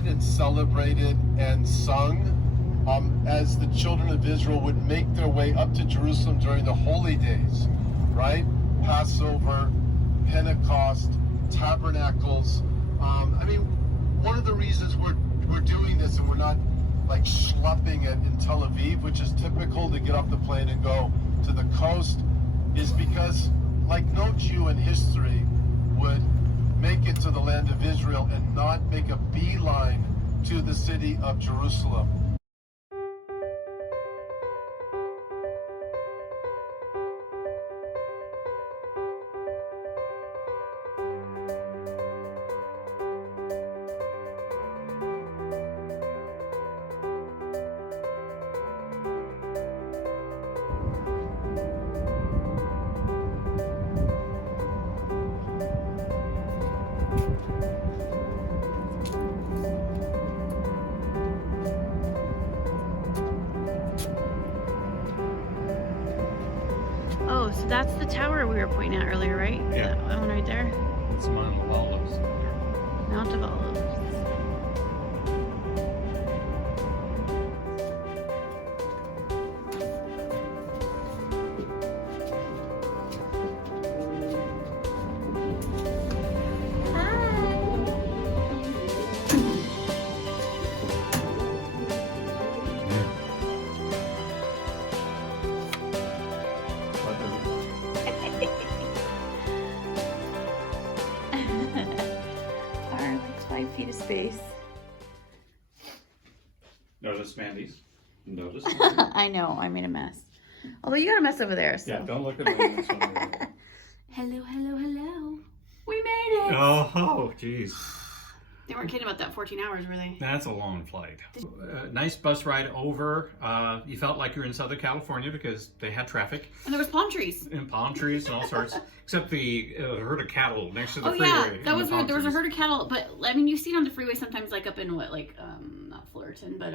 read and celebrated and sung as the children of Israel would make their way up to Jerusalem during the holy days, right? Passover, Pentecost, Tabernacles. I mean, one of the reasons we're doing this and we're not like schlepping it in Tel Aviv, which is typical to get off the plane and go to the coast, is because like no Jew in history would make it to the land of Israel and not make a beeline to the city of Jerusalem. Oh, so that's the tower we were pointing at earlier, right? Yeah. That one right there? It's Mount of Olives. Mount of Olives. Our like 5 feet of space. Notice Mandy's. Notice. I know, I made a mess. Although you got a mess over there, so. Yeah, don't look at me. Hello, hello, hello. We made it! Oh, jeez. They weren't kidding about that 14 hours, were they? That's a long flight. Nice bus ride over. You felt like you were in Southern California because they had traffic. And there was palm trees. And palm trees and all sorts. Except the herd of cattle next to the Oh freeway. yeah, that was the weird. There was a trees. herd of cattle, but I mean, you see it on the freeway sometimes, like up in what, like not Fullerton, but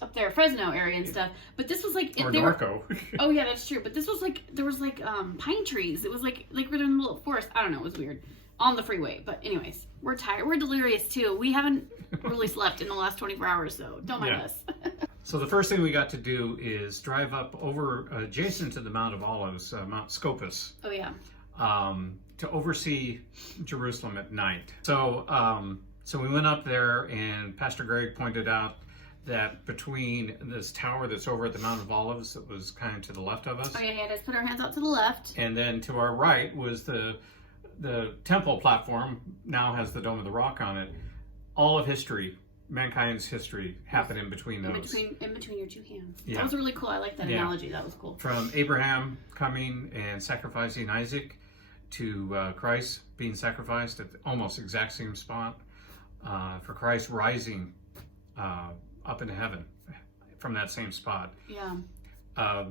up there, Fresno area and stuff. But this was like Or they Norco. Oh yeah, that's true. But this was like there was like pine trees. It was like we're in the middle of forest. I don't know. It was weird on the freeway. But anyways, we're tired. We're delirious too. We haven't really slept in the last 24 hours, so don't mind us. So the first thing we got to do is drive up over adjacent to the Mount of Olives, Mount Scopus. Oh yeah. To oversee Jerusalem at night. So so we went up there, and Pastor Greg pointed out that between this tower that's over at the Mount of Olives that was kind of to the left of us. Oh yeah, just put our hands out to the left. And then to our right was the temple platform, now has the Dome of the Rock on it. All of history, mankind's history, happened in between those. In between your two hands. Yeah. That was really cool. I like that analogy. That was cool. From Abraham coming and sacrificing Isaac to Christ being sacrificed at the almost exact same spot, for Christ rising up into heaven from that same spot. Yeah.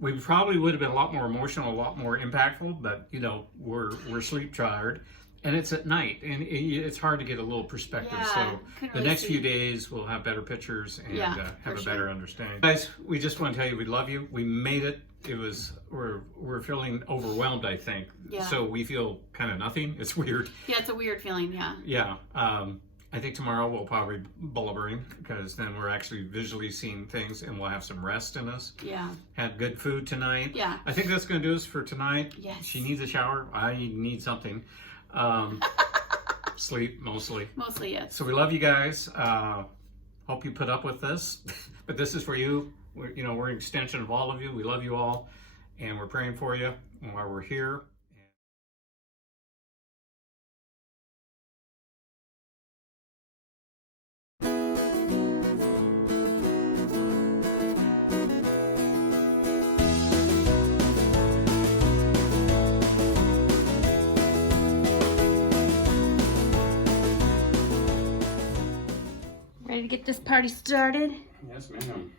We probably would have been a lot more emotional, a lot more impactful, but you know, we're sleep tired, and it's at night, and it's hard to get a little perspective. Yeah, so the really next few days we'll have better pictures and have a better understanding. Guys, we just want to tell you we love you. We made it. We're feeling overwhelmed, I think. Yeah. So we feel kind of nothing. It's weird. Yeah, it's a weird feeling. Yeah. Yeah. I think tomorrow we'll probably blubbering because then we're actually visually seeing things and we'll have some rest in us. Yeah. Had good food tonight. Yeah. I think that's going to do us for tonight. Yes. She needs a shower. I need something. Sleep mostly. Mostly, yes. So we love you guys. Hope you put up with this. But this is for you. We're an extension of all of you. We love you all. And we're praying for you while we're here. Ready to get this party started? Yes, ma'am.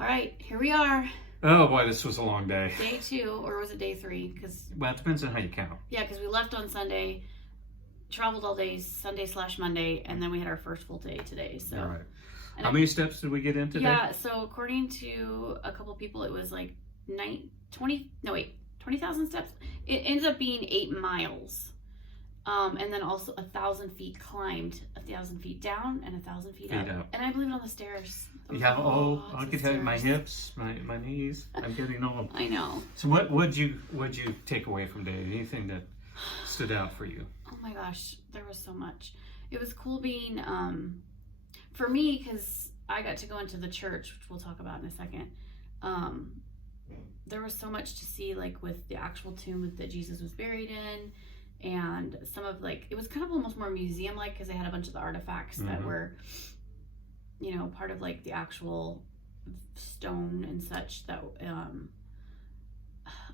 All right, here we are. Oh boy, this was a long day. Day 2, or was it day 3? Because Well, it depends on how you count. yeah, because we left on Sunday, traveled all day Sunday/Monday, and then we had our first full day today. So, All right. and How many steps did we get in today? Yeah, so according to a couple people, it was like 20,000 steps. It ends up being 8 miles. And then also 1,000 feet climbed, 1,000 feet down, and 1,000 feet up. And I believe it on the stairs. Yeah. I can tell you, my hips, my knees. I'm getting old. I know. So what'd you take away from today? Anything that stood out for you? Oh my gosh, there was so much. It was cool being, for me, because I got to go into the church, which we'll talk about in a second. There was so much to see, like with the actual tomb that Jesus was buried in. And some of it was kind of almost more museum-like because they had a bunch of the artifacts that were, part of the actual stone and such. That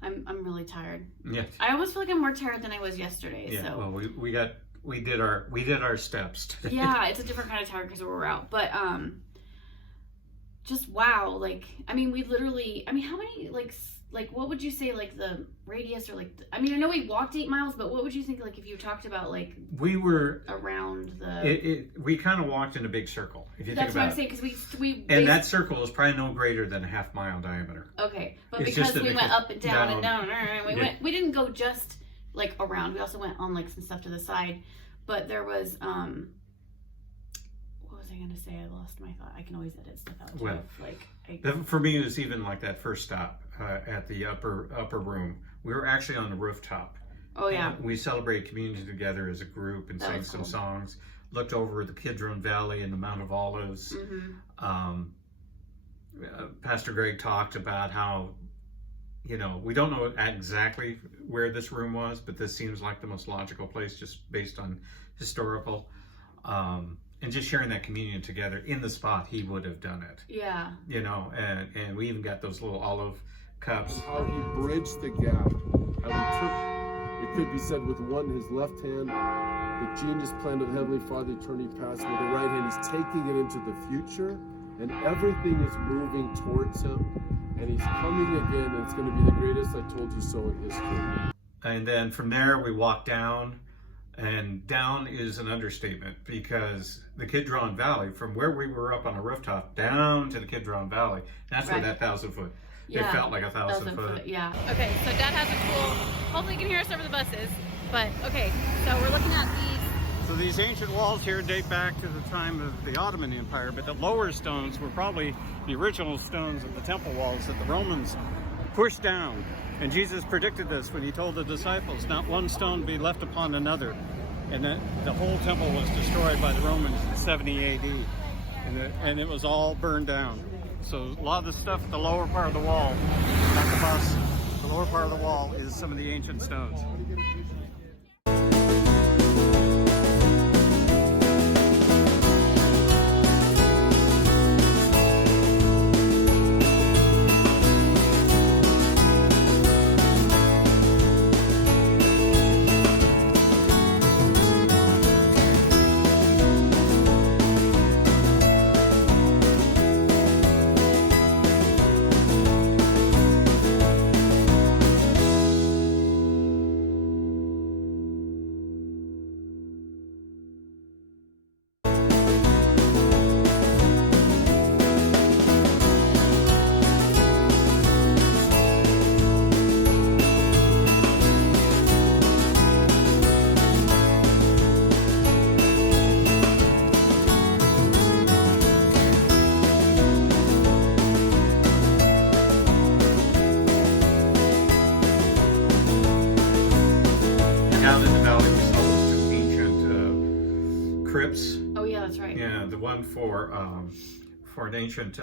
I'm really tired. Yeah. I almost feel like I'm more tired than I was yesterday. Yeah. So. Well, we did our steps today. Yeah, it's a different kind of tired because we were out, but just wow. We literally. How many what would you say the radius or I know we walked 8 miles, but what would you think if you talked about we were around the we kind of walked in a big circle, if you think that's what about I'm saying, because we and that circle is probably no greater than a half-mile diameter. Okay, but It's because just that we it went goes up and down and down. and down, we didn't go just around. We also went on some stuff to the side, but there was what was I gonna say? I lost my thought. I can always edit stuff out too. Well, I, for me, it was even that first stop at the upper room. We were actually on the rooftop. oh yeah, We celebrated communion together as a group and That sang was some cool. songs. Looked over the Kidron Valley and the Mount of Olives. Pastor Greg talked about how, we don't know exactly where this room was, but this seems like the most logical place just based on historical. And just sharing that communion together in the spot he would have done it. yeah. And we even got those little olive cups. How he bridged the gap. How he took, it could be said with his left hand, the genius plan of the Heavenly Father, eternity past, with the right hand, he's taking it into the future, and everything is moving towards him, and he's coming again, and it's going to be the greatest I told you so in history. And then from there we walked down, and down is an understatement because the Kidron Valley, from where we were up on a rooftop down to the Kidron Valley, that's where Right. that 1,000-foot. Yeah, It felt like 1,000 foot. Yeah. Okay, so Dad has a tool. Hopefully you can hear us over the buses. But okay, so we're looking at these. So these ancient walls here date back to the time of the Ottoman Empire, but the lower stones were probably the original stones of the temple walls that the Romans pushed down. And Jesus predicted this when he told the disciples, not one stone be left upon another. And then the whole temple was destroyed by the Romans in 70 AD. And it was all burned down. So a lot of the stuff at the lower part of the wall, not the bus, the lower part of the wall is some of the ancient stones. Down in the valley, we saw those two ancient crypts. Oh yeah, that's right. Yeah, the one for an ancient,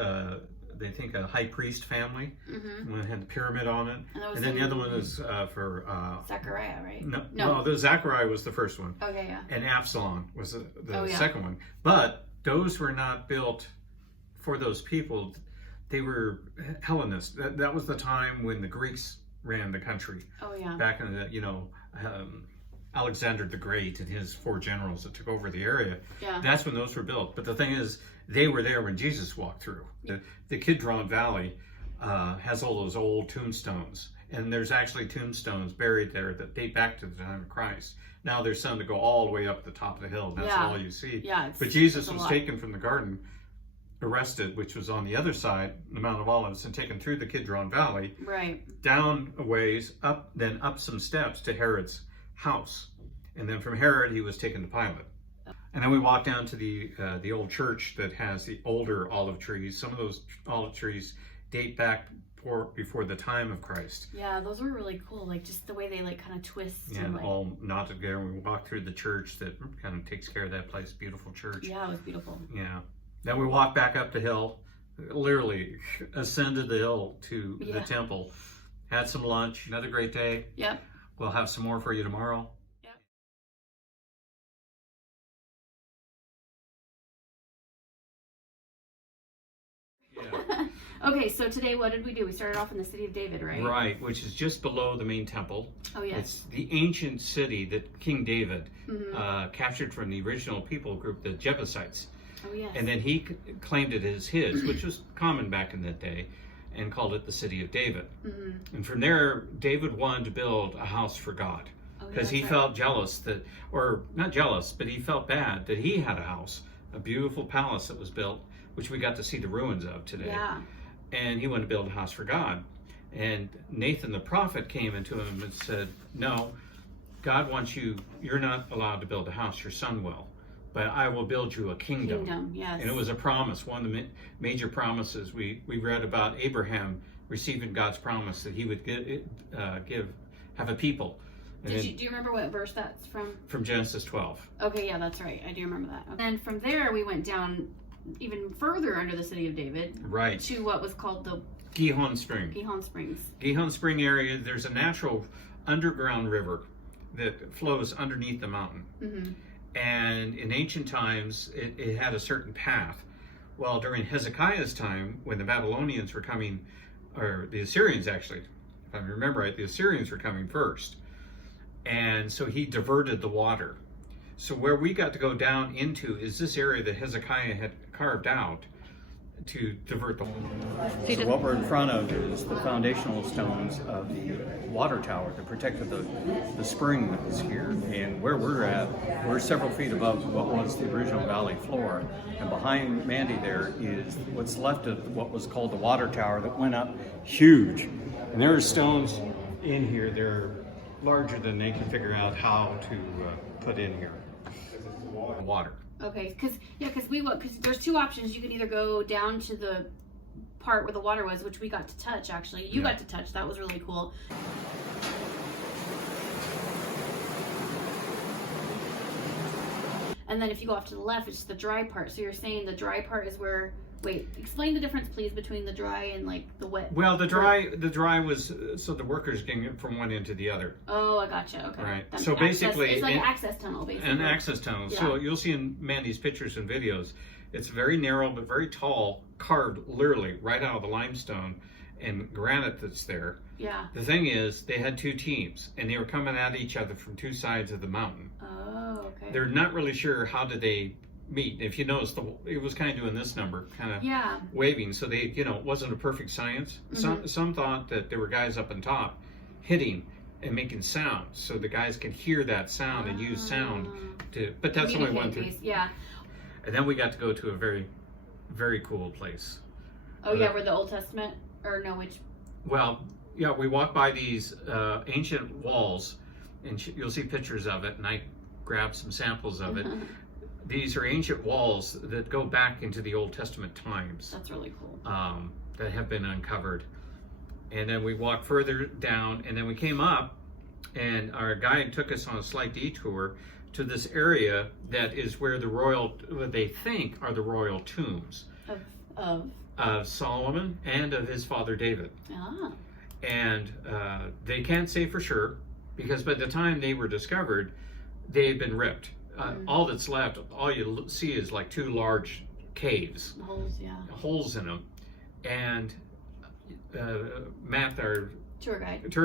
they think a high priest family. Mm-hmm. One had the pyramid on it, And then the other one is for Zechariah, right? no, the Zechariah was the first one, Okay, yeah. and Absalom was the Oh, yeah. second one. But those were not built for those people. They were Hellenists. That was the time when the Greeks ran the country. Oh yeah. Back in the Alexander the Great and his 4 generals that took over the area. Yeah. That's when those were built. But the thing is, they were there when Jesus walked through. The Kidron Valley has all those old tombstones, and there's actually tombstones buried there that date back to the time of Christ. Now there's some that go all the way up the top of the hill. That's all you see. Yeah, but Jesus was taken from the garden, arrested, which was on the other side, the Mount of Olives, and taken through the Kidron Valley, right, down a ways, then up some steps to Herod's house, and then from Herod he was taken to Pilate. And then we walked down to the old church that has the older olive trees. Some of those olive trees date back before the time of Christ. Yeah, those were really cool. Like just the way they like kind of twist. Yeah, and, like, all knotted together. We walked through the church that kind of takes care of that place. Beautiful church. Yeah, it was beautiful. Yeah. Then we walked back up the hill, literally ascended the hill to the temple, had some lunch. Another great day. Yep. We'll have some more for you tomorrow. Okay, so today what did we do? We started off in the city of David, right? Right, which is just below the main temple. Oh, yes. It's the ancient city that King David captured from the original people group, the Jebusites. Oh, yes. And then he claimed it as his, which was common back in that day, and called it the city of David. And from there, David wanted to build a house for God, because he felt jealous that, or not jealous, but he felt bad that he had a house, a beautiful palace that was built, which we got to see the ruins of today. Yeah. And he wanted to build a house for God. And Nathan the prophet came into him and said, no, God wants you, you're not allowed to build a house, your son will, but I will build you a kingdom. Yes. And it was a promise, one of the major promises. We read about Abraham receiving God's promise that he would have a people. And do you remember what verse that's from? From Genesis 12. Okay, yeah, that's right. I do remember that. And then from there, we went down even further under the city of David. Right. To what was called the Gihon Spring. Gihon Springs. Gihon Spring area, there's a natural underground river that flows underneath the mountain. And in ancient times, it had a certain path. Well, during Hezekiah's time, when the Babylonians were coming, or the Assyrians actually, if I remember right, the Assyrians were coming first. And so he diverted the water. So where we got to go down into is this area that Hezekiah had carved out to divert the water. So what we're in front of is the foundational stones of the water tower that protected the spring that was here. And where we're at, we're several feet above what was the original valley floor. And behind Mandy there is what's left of what was called the water tower that went up huge. And there are stones in here, they're larger than they can figure out how to put in here. Water. Okay, because there's two options. You can either go down to the part where the water was, which we got to touch actually. You got to touch. That was really cool. And then if you go off to the left, it's the dry part. So you're saying the dry part is where... Wait, explain the difference, please, between the dry and like the wet. Well, the dry was so the workers can get from one end to the other. Oh, I gotcha. Okay. Right. So basically, it's like an access tunnel, basically. An access tunnel. Yeah. So you'll see in Mandy's pictures and videos, it's very narrow but very tall, carved literally right out of the limestone and granite that's there. Yeah. The thing is, they had two teams, and they were coming at each other from two sides of the mountain. Oh, okay. They're not really sure how did they meet. If you notice, it was kind of doing this number, kind of waving. So they, it wasn't a perfect science. Some thought that there were guys up on top hitting and making sound, so the guys can hear that sound and use sound to. But that's only one thing. Yeah. And then we got to go to a very, very cool place. Oh yeah, where the Old Testament, or no, which? Well, yeah, we walked by these ancient walls, and you'll see pictures of it. And I grabbed some samples of it. These are ancient walls that go back into the Old Testament times. That's really cool. That have been uncovered. And then we walked further down, and then we came up, and our guide took us on a slight detour to this area that is where what they think are the royal tombs of Solomon and of his father David. Ah. And they can't say for sure, because by the time they were discovered, they had been ripped. All that's left, all you see is like two large caves. Holes, yeah. Holes in them. And Matt, our tour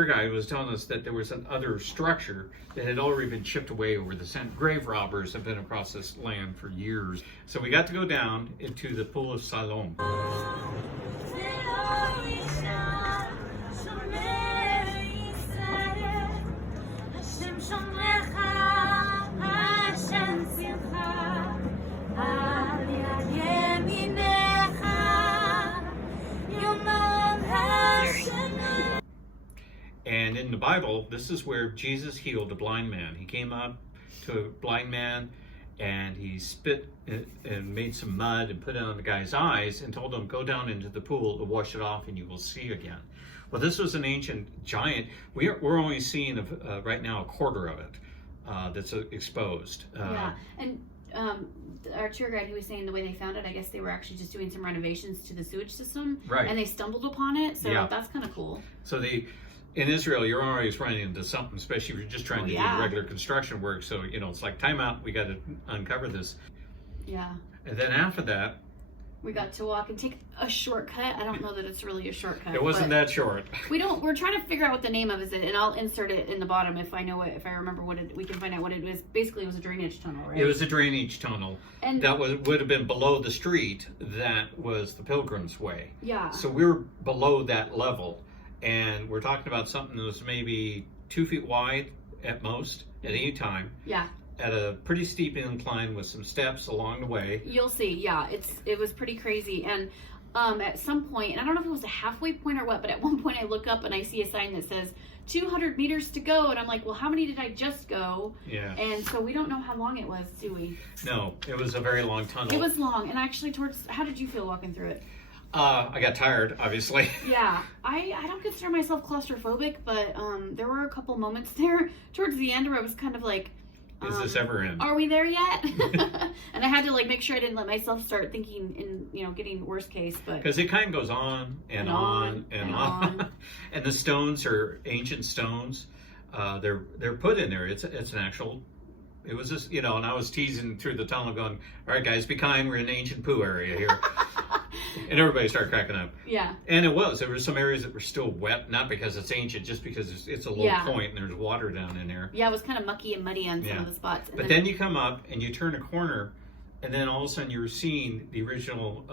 guide was telling us that there was another structure that had already been chipped away over the center. Grave robbers have been across this land for years. So we got to go down into the pool of Siloam. And in the Bible, this is where Jesus healed a blind man. He came up to a blind man and he spit and made some mud and put it on the guy's eyes and told him, go down into the pool to wash it off and you will see again. Well, this was an ancient giant. We're only seeing right now a quarter of it that's exposed. Yeah, and our tour guide, he was saying the way they found it, I guess they were actually just doing some renovations to the sewage system. Right. And they stumbled upon it, so that's kind of cool. So in Israel, you're always running into something, especially if you're just trying to do regular construction work. So, it's like, time out, we got to uncover this. Yeah. And then after that, we got to walk and take a shortcut. I don't know that it's really a shortcut. It wasn't that short. We're trying to figure out what the name of it is, and I'll insert it in the bottom if I remember we can find out what it was. Basically, it was a drainage tunnel, right? It was a drainage tunnel. And that would have been below the street that was the Pilgrim's Way. Yeah. So we were below that level. And we're talking about something that was maybe 2 feet wide at most at any time. Yeah. At a pretty steep incline with some steps along the way. You'll see. Yeah, it was pretty crazy. And at some point, and I don't know if it was a halfway point or what, but at one point I look up and I see a sign that says 200 meters to go, and I'm like, well, how many did I just go? Yeah. And so we don't know how long it was, do we? No, it was a very long tunnel. It was long, and actually, how did you feel walking through it? I got tired, obviously. Yeah, I don't consider myself claustrophobic, but there were a couple moments there towards the end where I was kind of like, is this ever in? Are we there yet? And I had to make sure I didn't let myself start thinking in getting worst case, but because it kind of goes on and on and on. And the stones are ancient stones. They're put in there. It's an actual. It was just and I was teasing through the tunnel, going, "All right, guys, be kind. We're in ancient poo area here." And everybody started cracking up. Yeah. And there were some areas that were still wet, not because it's ancient, just because it's a low point and there's water down in there. Yeah, it was kind of mucky and muddy on some of the spots. But then you come up and you turn a corner, and then all of a sudden you're seeing the original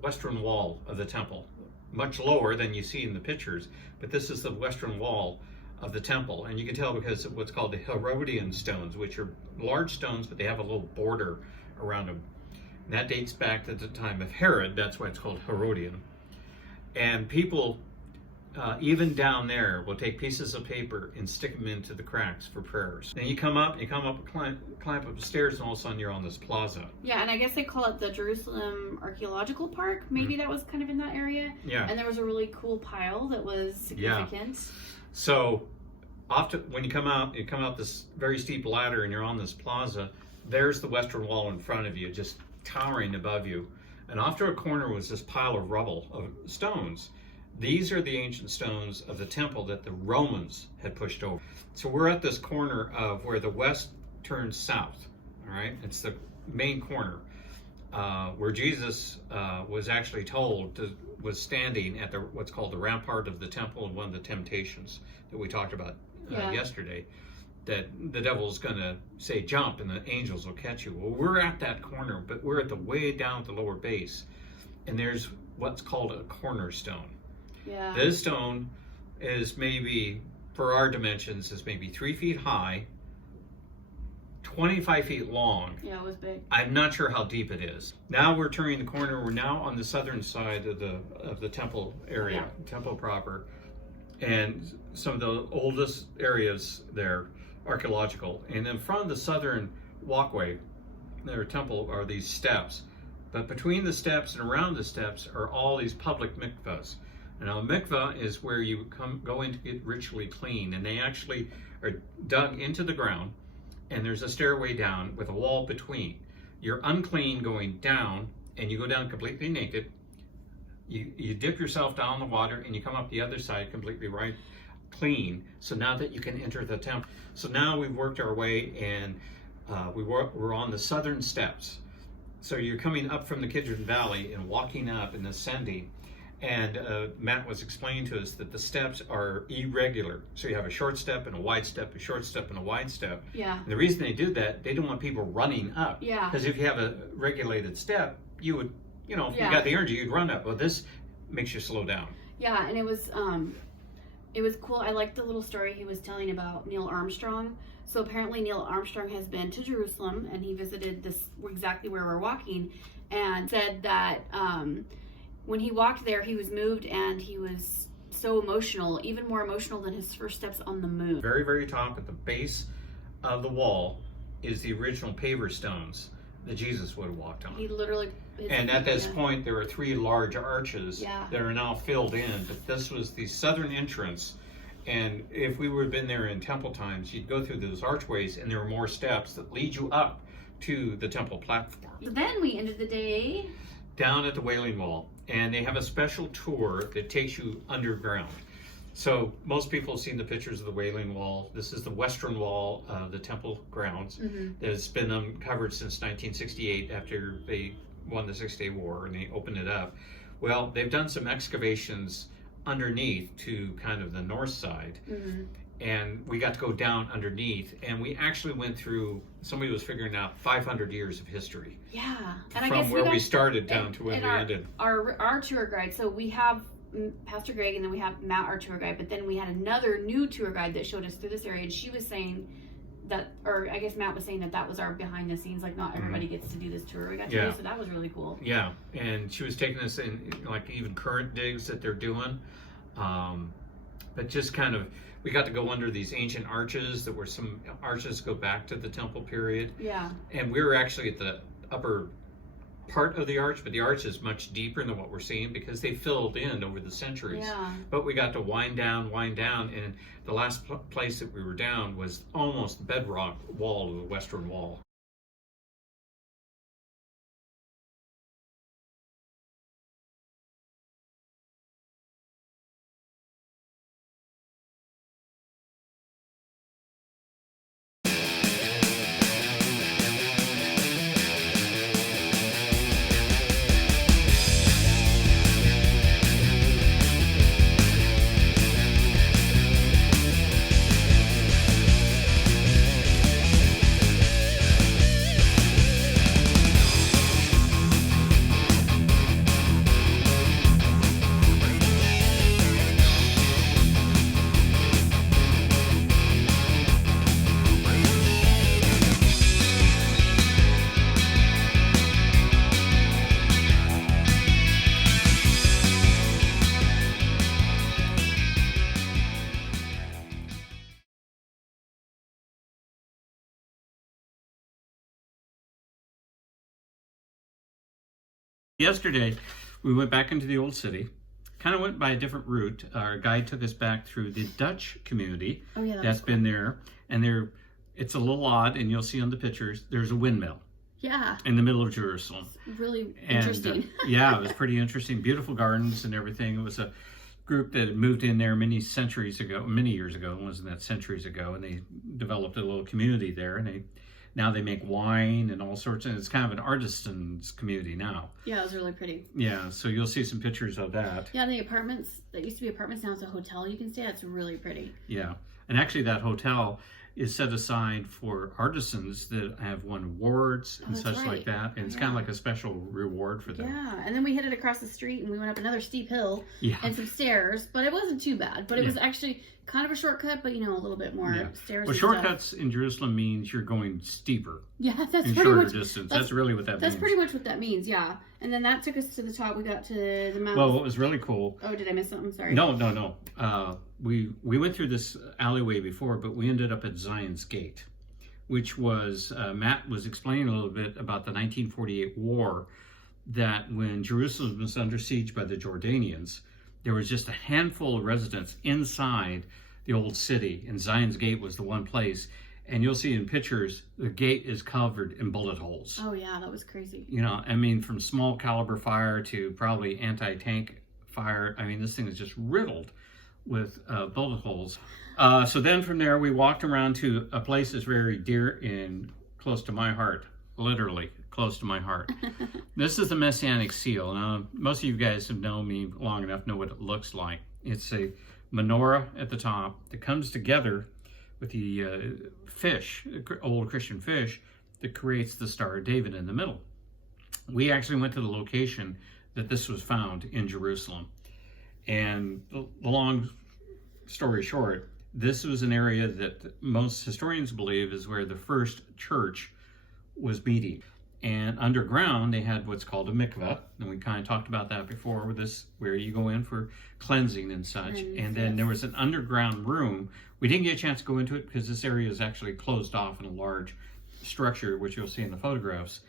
western wall of the temple, much lower than you see in the pictures. But this is the western wall of the temple, and you can tell because of what's called the Herodian stones, which are large stones, but they have a little border around them. And that dates back to the time of Herod. That's why it's called Herodian. And people, even down there, will take pieces of paper and stick them into the cracks for prayers. Then you come up, climb up the stairs, and all of a sudden you're on this plaza. Yeah, and I guess they call it the Jerusalem Archaeological Park. Maybe that was kind of in that area. Yeah. And there was a really cool pile that was significant. Yeah. So, when you come out this very steep ladder, and you're on this plaza. There's the western wall in front of you, just towering above you, and off to a corner was this pile of rubble of stones. These are the ancient stones of the temple that the Romans had pushed over. So we're at this corner of where the west turns south. All right, it's the main corner where Jesus was actually was standing at what's called the rampart of the temple, and one of the temptations that we talked about yesterday. That the devil's going to say jump and the angels will catch you. Well, we're at that corner, but we're at the way down at the lower base, and there's what's called a cornerstone. Yeah. This stone is maybe, for our dimensions, is maybe 3 feet high, 25 feet long. Yeah, it was big. I'm not sure how deep it is. Now we're turning the corner. We're now on the southern side of the temple area, temple proper, and some of the oldest areas there. Archaeological, and in front of the southern walkway, their temple, are these steps. But between the steps and around the steps are all these public mikvahs. Now, a mikvah is where you go in to get ritually clean, and they actually are dug into the ground, and there's a stairway down with a wall between. You're unclean going down, and you go down completely naked. You dip yourself down in the water, and you come up the other side completely clean, so now that you can enter the temple. So now we've worked our way, and we're on the southern steps. So you're coming up from the Kidron Valley and walking up and ascending, And Matt was explaining to us that the steps are irregular. So you have a short step and a wide step, a short step and a wide step. Yeah. And the reason they do that, they don't want people running up. Yeah. Because if you have a regulated step, you would, if you Yeah. got the energy, you'd run up. Well, this makes you slow down. Yeah, and it was cool. I liked the little story he was telling about Neil Armstrong. So apparently Neil Armstrong has been to Jerusalem, and he visited this exactly where we're walking, and said that when he walked there, he was moved and he was so emotional, even more emotional than his first steps on the moon. Very, very top at the base of the wall is the original paver stones that Jesus would have walked on. He literally... And at this point, there are 3 large arches Yeah. that are now filled in, but this was the southern entrance. And if we would have been there in temple times, you'd go through those archways, and there are more steps that lead you up to the temple platform. So then we ended the day... Down at the Wailing Wall, and they have a special tour that takes you underground. So most people have seen the pictures of the Wailing Wall. This is the western wall of the temple grounds. It's been uncovered since 1968 after they won the 6-Day War and they opened it up. Well, they've done some excavations underneath to kind of the north side. And we got to go down underneath, and we actually went through, somebody was figuring out 500 years of history. Yeah. And From where we started down to where we ended. Our tour guide, so we have Pastor Greg, and then we have Matt, our tour guide, but then we had another new tour guide that showed us through this area, and she was saying that, or I guess Matt was saying that was our behind the scenes, like not everybody gets to do this tour we got to do, so that was really cool. Yeah, and she was taking us in like even current digs that they're doing, but just kind of, we got to go under these ancient arches. There were some arches go back to the temple period. Yeah. And we were actually at the upper part of the arch, but the arch is much deeper than what we're seeing because they filled in over the centuries. Yeah. But we got to wind down, and the last place that we were down was almost the bedrock wall of the western wall. Yesterday, we went back into the old city, kind of went by a different route. Our guide took us back through the Dutch community that's been there. And it's a little odd, and you'll see on the pictures, there's a windmill. Yeah. In the middle of Jerusalem. It's really interesting. Yeah, it was pretty interesting. Beautiful gardens and everything. It was a group that had moved in there many years ago. It wasn't that centuries ago, and they developed a little community there, and now they make wine and all sorts, and it's kind of an artisan's community now. Yeah, it was really pretty. Yeah, so you'll see some pictures of that. Yeah, the apartments that used to be apartments, now it's a hotel you can stay at. It's really pretty. Yeah, and actually that hotel is set aside for artisans that have won awards and such like that, and it's kind of like a special reward for them. Yeah, and then we headed across the street and we went up another steep hill and some stairs, but it wasn't too bad. But it was actually kind of a shortcut, but a little bit more stairs. Well, shortcuts in Jerusalem means you're going steeper. Yeah, that's in pretty shorter much distance. That's really what that means. That's pretty much what that means. Yeah, and then that took us to the top. We got to the mountains. Well, what was really cool. Oh, did I miss something? Sorry. No. We went through this alleyway before, but we ended up at Zion's Gate, which was Matt was explaining a little bit about the 1948 war. That when Jerusalem was under siege by the Jordanians, there was just a handful of residents inside the old city, and Zion's Gate was the one place. And you'll see in pictures, the gate is covered in bullet holes. Oh yeah, that was crazy. From small caliber fire to probably anti-tank fire. This thing is just riddled with bullet holes. So then from there, we walked around to a place that's very dear and close to my heart, literally close to my heart. This is the Messianic seal. Now, most of you guys have known me long enough, know what it looks like. It's a menorah at the top that comes together with the fish, old Christian fish, that creates the Star of David in the middle. We actually went to the location that this was found in Jerusalem. And the long story short, this was an area that most historians believe is where the first church was meeting. And underground, they had what's called a mikveh, and we kind of talked about that before, with this, where you go in for cleansing and such. And then there was an underground room. We didn't get a chance to go into it because this area is actually closed off in a large structure, which you'll see in the photographs.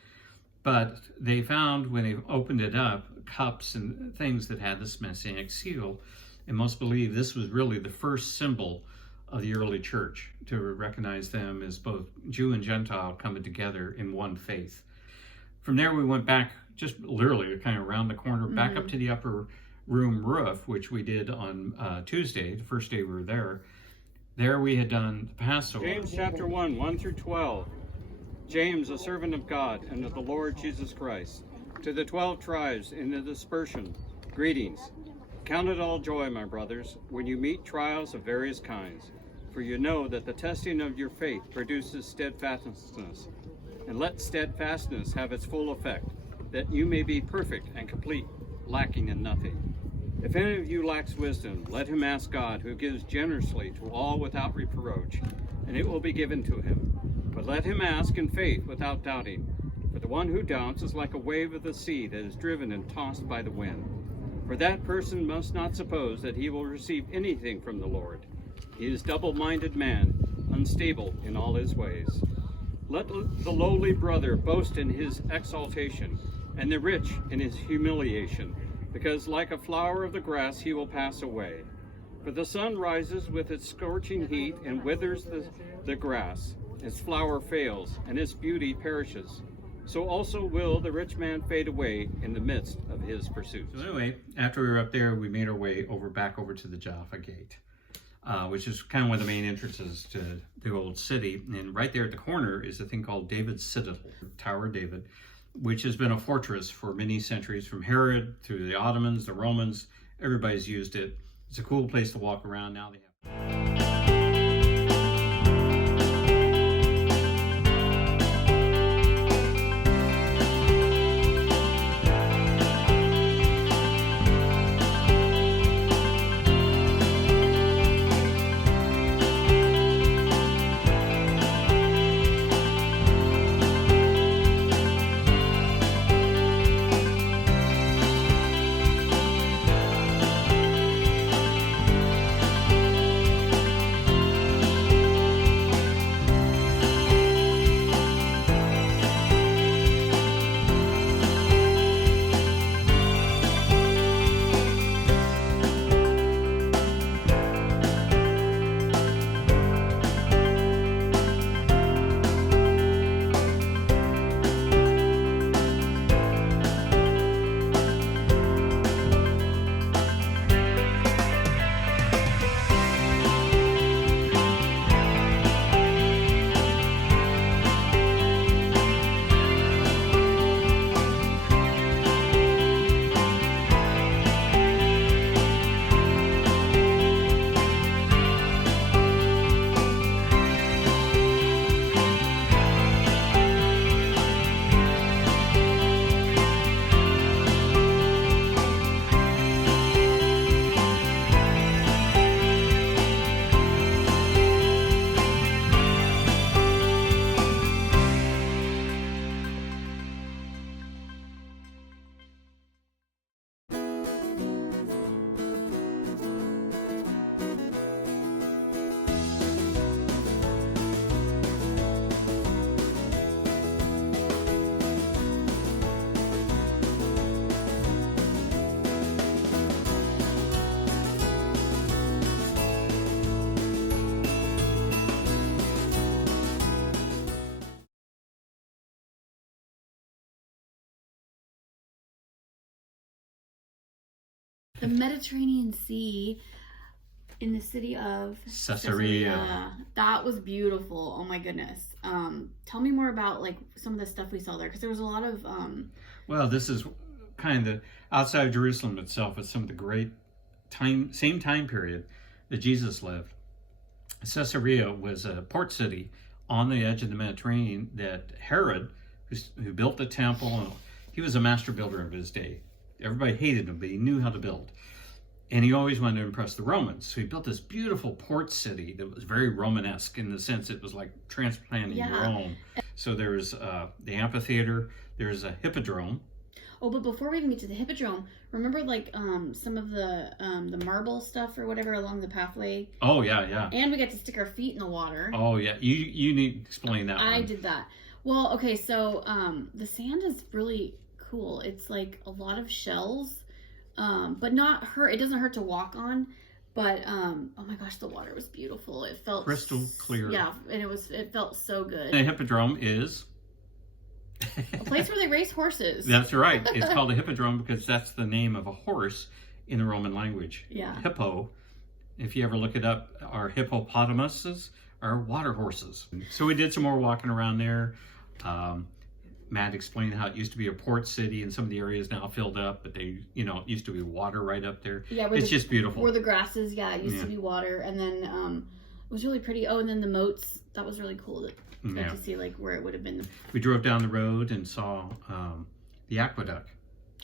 But they found, when they opened it up, cups and things that had this Messianic seal. And most believe this was really the first symbol of the early church, to recognize them as both Jew and Gentile coming together in one faith. From there, we went back, just literally kind of around the corner, back up to the upper room roof, which we did on Tuesday, the first day we were there. There we had done the Passover. James chapter 1, 1 through 12. James, a servant of God and of the Lord Jesus Christ, to the 12 tribes in the dispersion, greetings. Count it all joy, my brothers, when you meet trials of various kinds, for you know that the testing of your faith produces steadfastness. And let steadfastness have its full effect, that you may be perfect and complete, lacking in nothing. If any of you lacks wisdom, let him ask God, who gives generously to all without reproach, and it will be given to him. But let him ask in faith without doubting. For the one who doubts is like a wave of the sea that is driven and tossed by the wind. For that person must not suppose that he will receive anything from the Lord. He is double-minded man, unstable in all his ways. Let the lowly brother boast in his exaltation, and the rich in his humiliation, because like a flower of the grass he will pass away. For the sun rises with its scorching heat and withers the grass. Its flower fails, and its beauty perishes. So also will the rich man fade away in the midst of his pursuits. So anyway, after we were up there, we made our way back over to the Jaffa Gate, which is kind of one of the main entrances to the old city. And right there at the corner is a thing called David's Citadel, Tower of David, which has been a fortress for many centuries, from Herod through the Ottomans, the Romans. Everybody's used it. It's a cool place to walk around. Now they have... The Mediterranean Sea in the city of Caesarea. That was beautiful. Oh my goodness. Tell me more about like some of the stuff we saw there, because there was a lot of Well, this is kind of outside of Jerusalem itself. It's some of the great same time period that Jesus lived. Caesarea was a port city on the edge of the Mediterranean that Herod, who built the temple, he was a master builder of his day. Everybody hated him, but he knew how to build. And he always wanted to impress the Romans. So he built this beautiful port city that was very Romanesque in the sense it was like transplanting Rome. So there's the amphitheater, there's a hippodrome. Oh, but before we even get to the hippodrome, remember like some of the marble stuff or whatever along the pathway? Oh, yeah. And we got to stick our feet in the water. Oh, yeah. You need to explain that I one. did that. Well, okay, so the sand is really cool. It's like a lot of shells. But not hurt. It doesn't hurt to walk on, but oh my gosh, the water was beautiful. It felt Crystal clear. Yeah, and it felt so good. The hippodrome is A place where they race horses. That's right. It's called a hippodrome because that's the name of a horse in the Roman language. Yeah. Hippo. If you ever look it up, our hippopotamuses are water horses. So we did some more walking around there. Matt explained how it used to be a port city and some of the areas now filled up, but they, it used to be water right up there. Yeah, it's just beautiful. Where the grasses, it used to be water, and then it was really pretty. Oh, and then the moats, that was really cool to see like where it would have been. We drove down the road and saw the aqueduct.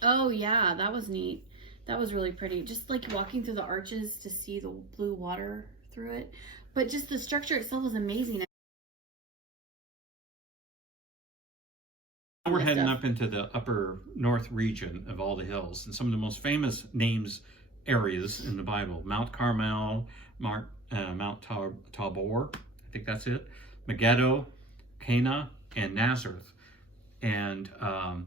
Oh yeah, that was neat. That was really pretty. Just like walking through the arches to see the blue water through it, but just the structure itself was amazing. We're heading up into the upper north region of all the hills, and some of the most famous areas in the Bible: Mount Carmel, Mount Tabor, I think that's it, Megiddo, Cana, and Nazareth. And I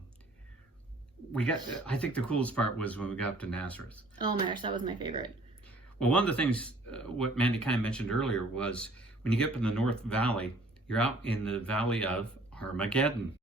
think the coolest part was when we got up to Nazareth. Oh my gosh, that was my favorite. Well, one of the things, what Mandy kind of mentioned earlier, was when you get up in the North Valley, you're out in the Valley of Armageddon.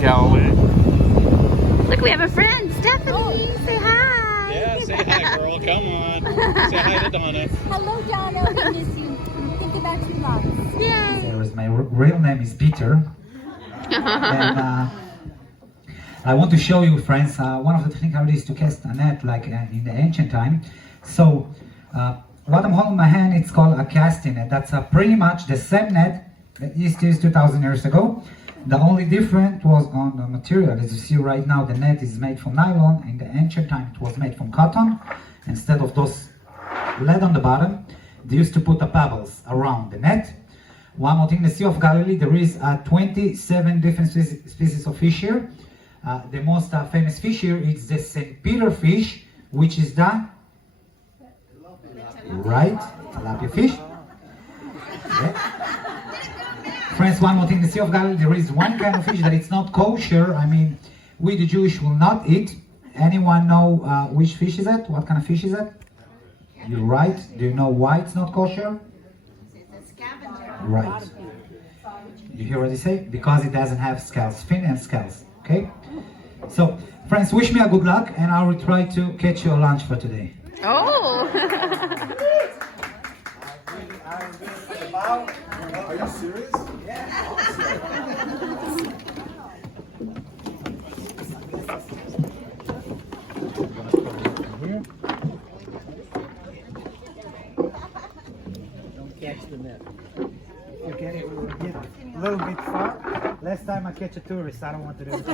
Galilee. Look, we have a friend, Stephanie. Say hi. Yeah, say hi, girl. Come on. Say hi to Donna. Hello, Donna. I miss you. Think about you lots. Yay. My real name is Peter. And I want to show you, friends, one of the technicalities is to cast a net like in the ancient time. So what I'm holding in my hand, it's called a casting net. That's pretty much the same net that used to use 2,000 years ago. The only difference was on the material. As you see right now, the net is made from nylon. In the ancient time, it was made from cotton. Instead of those lead on the bottom, they used to put the pebbles around the net. One more thing, the Sea of Galilee, there is 27 different species of fish here. The most famous fish here is the St. Peter fish, which is the tilapia fish. Yeah. Friends, one more thing, the Sea of Galilee, there is one kind of fish that it's not kosher. I mean, we the Jewish will not eat. Anyone know which fish is that? What kind of fish is that? You're right. Do you know why it's not kosher? Right. You hear what they say? Because it doesn't have scales, fin and scales. Okay? So, friends, wish me a good luck, and I will try to catch your lunch for today. Oh. Are you serious? Don't catch the net. You get it, we'll get a little bit far. Last time I catch a tourist, I don't want to do it.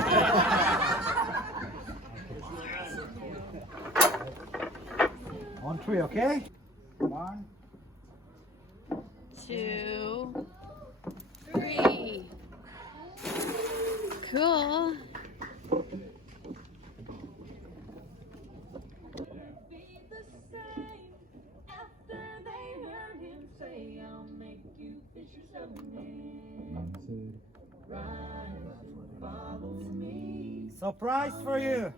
On three, okay? 1, 2, 3. Cool. Surprise for you!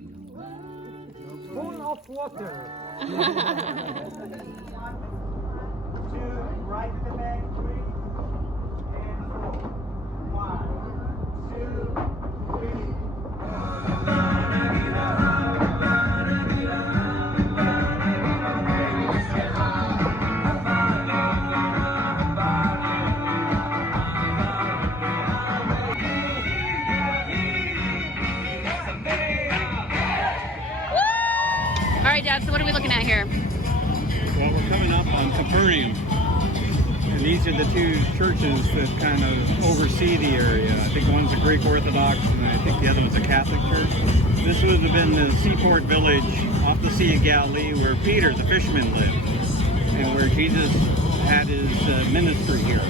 Full of water! 2, right in the back, 3, and 4. 1, 2, 3. All right, Dad, so what are we looking at here? Well, we're coming up on Capernaum. And these are the two churches that kind of oversee the area. I think one's a Greek Orthodox and I think the other one's a Catholic church. This would have been the seaport village off the Sea of Galilee where Peter, the fisherman, lived. And where Jesus had his ministry here.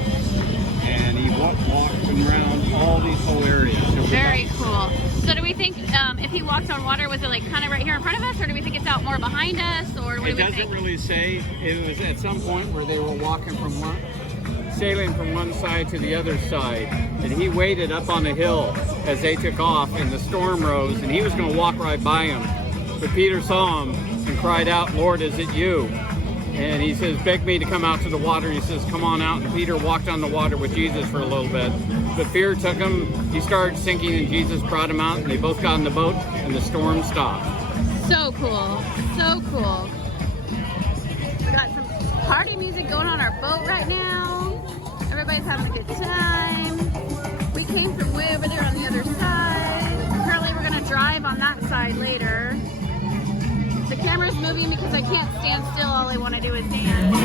And he walked around all these whole areas. So Very cool. So do we think if he walked on water, was it like kind of right here in front of us, or do we think it's out more behind us, or what do we think? It doesn't really say. It was at some point where they were sailing from one side to the other side, and he waited up on a hill as they took off, and the storm rose, and he was going to walk right by him. But Peter saw him and cried out, "Lord, is it you?" And he says, "Beg me to come out to the water." He says, "Come on out." And Peter walked on the water with Jesus for a little bit. But fear took him. He started sinking, and Jesus brought him out, and they both got in the boat, and the storm stopped. So cool. So cool. We got some party music going on our boat right now. Everybody's having a good time. We came from way over there on the other side. Apparently we're going to drive on that side later. The camera's moving because I can't stand still. All I want to do is dance.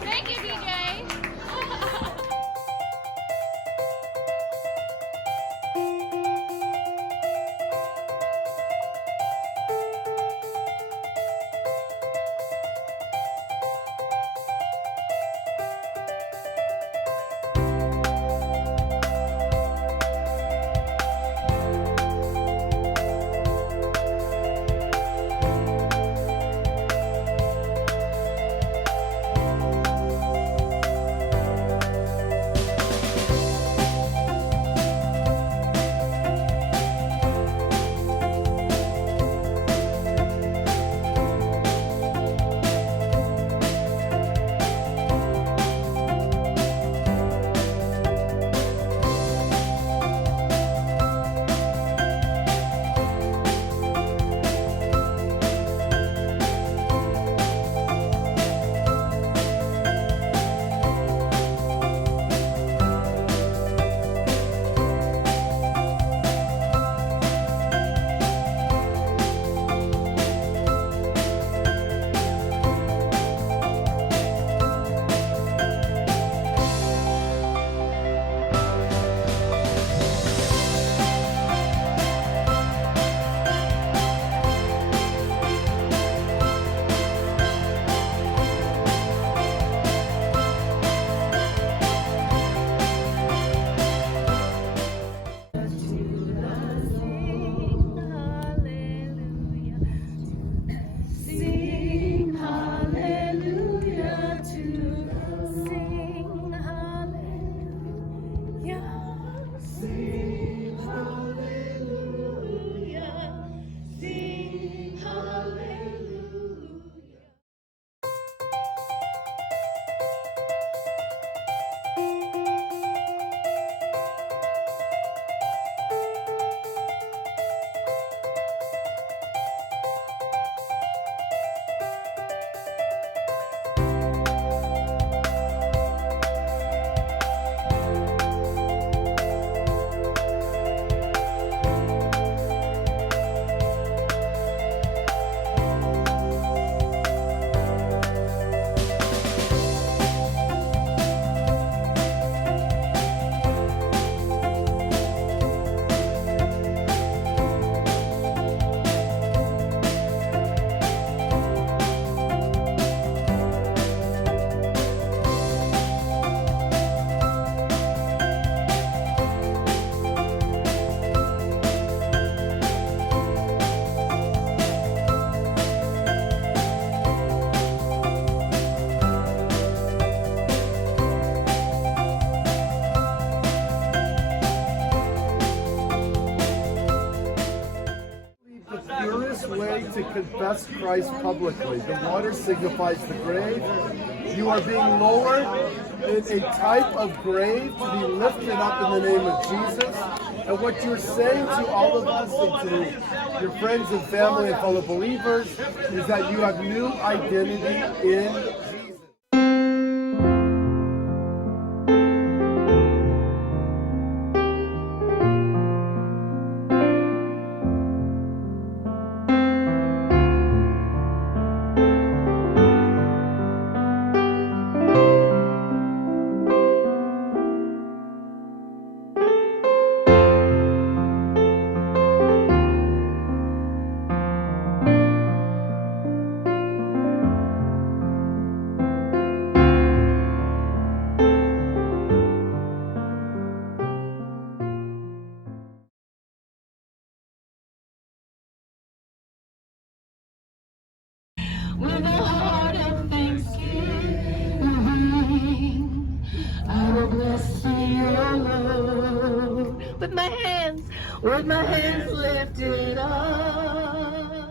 Thank you, DJ. to confess Christ publicly. The water signifies the grave. You are being lowered in a type of grave to be lifted up in the name of Jesus. And what you're saying to all of us and to your friends and family and fellow believers is that you have new identity in Jesus. With a heart of thanksgiving, I will bless thee, O Lord, with my hands lifted up.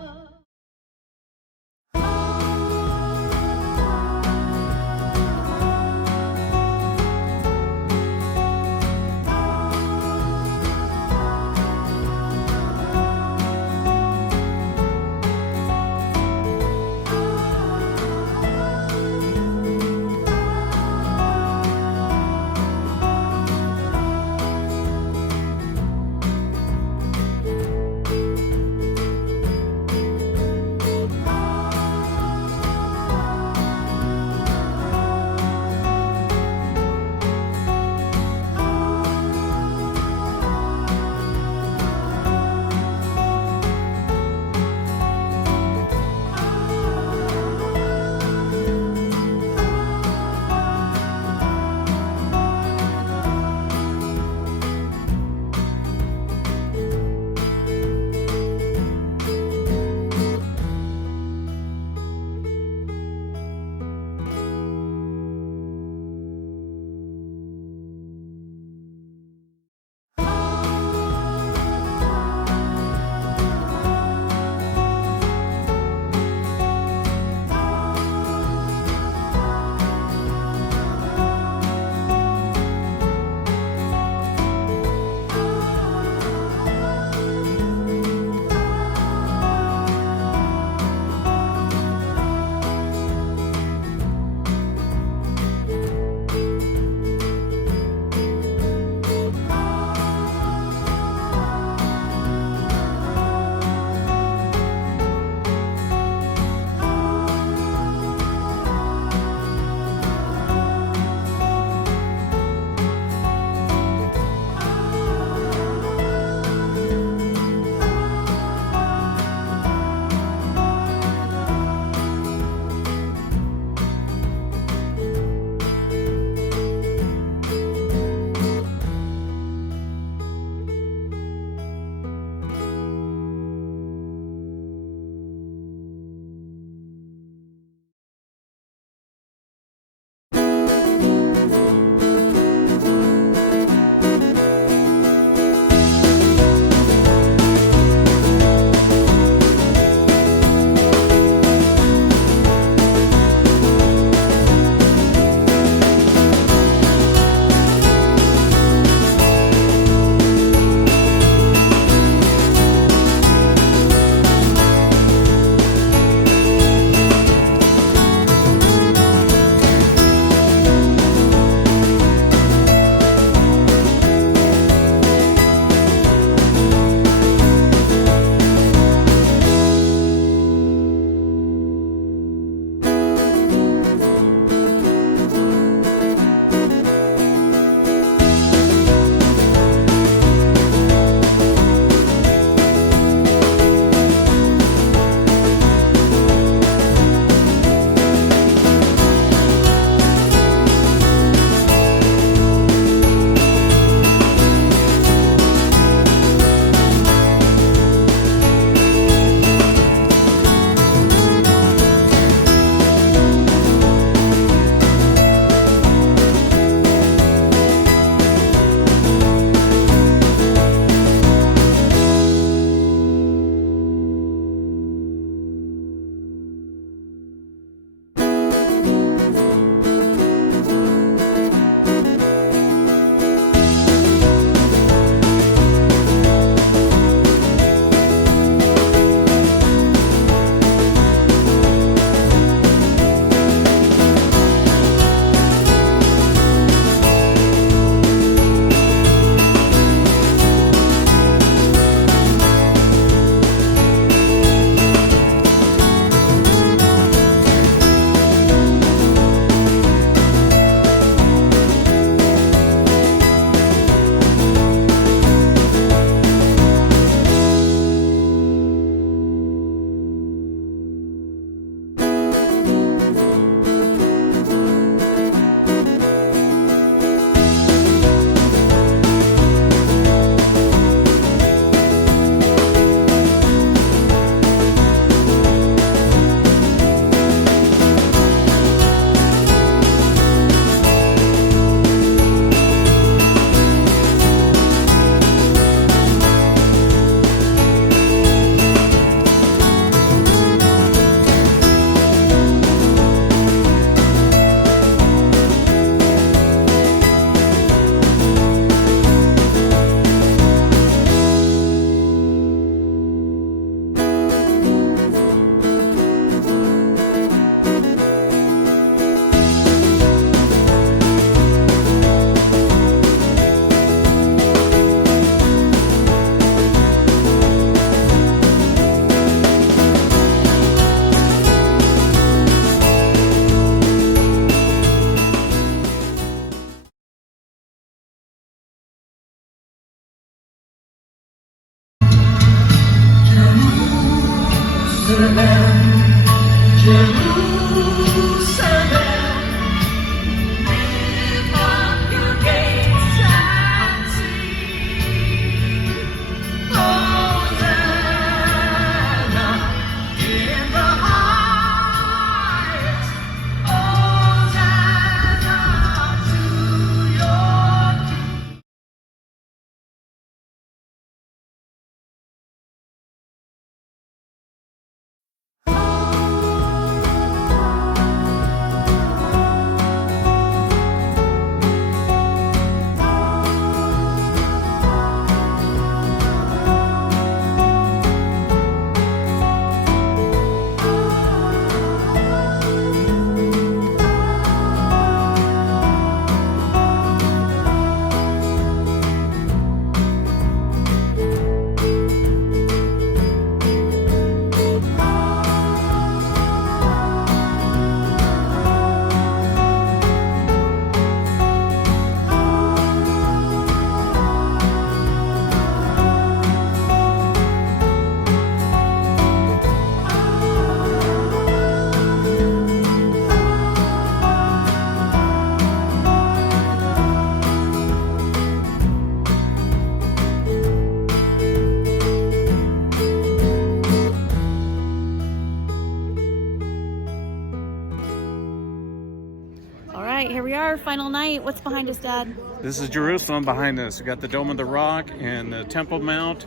final night. What's behind us, Dad? This is Jerusalem behind us. We got the Dome of the Rock and the Temple Mount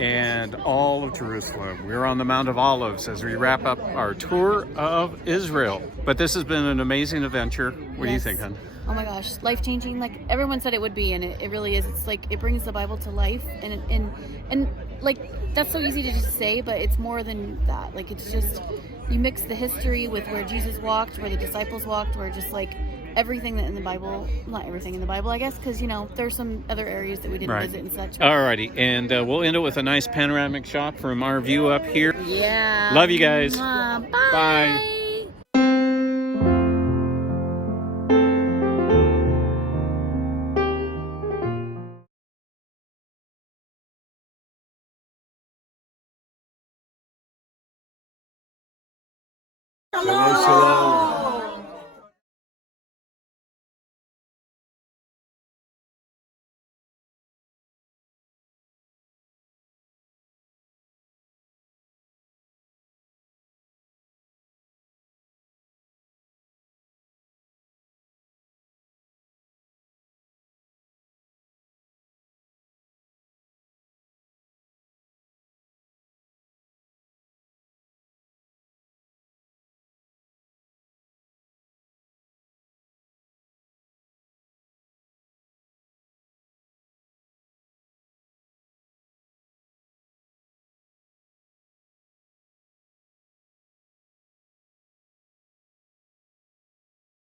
and all of Jerusalem. We're on the Mount of Olives as we wrap up our tour of Israel. But this has been an amazing adventure. What do you think, hon? Oh my gosh, life-changing. Like everyone said it would be, and it really is. It's like it brings the Bible to life, and like that's so easy to just say, but it's more than that. Like it's just you mix the history with where Jesus walked, where the disciples walked, where just like everything that in the Bible, not everything in the Bible, I guess, because there's some other areas that we didn't visit and such. Alrighty, and we'll end it with a nice panoramic shot from our view up here. Yeah. Love you guys. Bye. Bye. Shalom, shalom.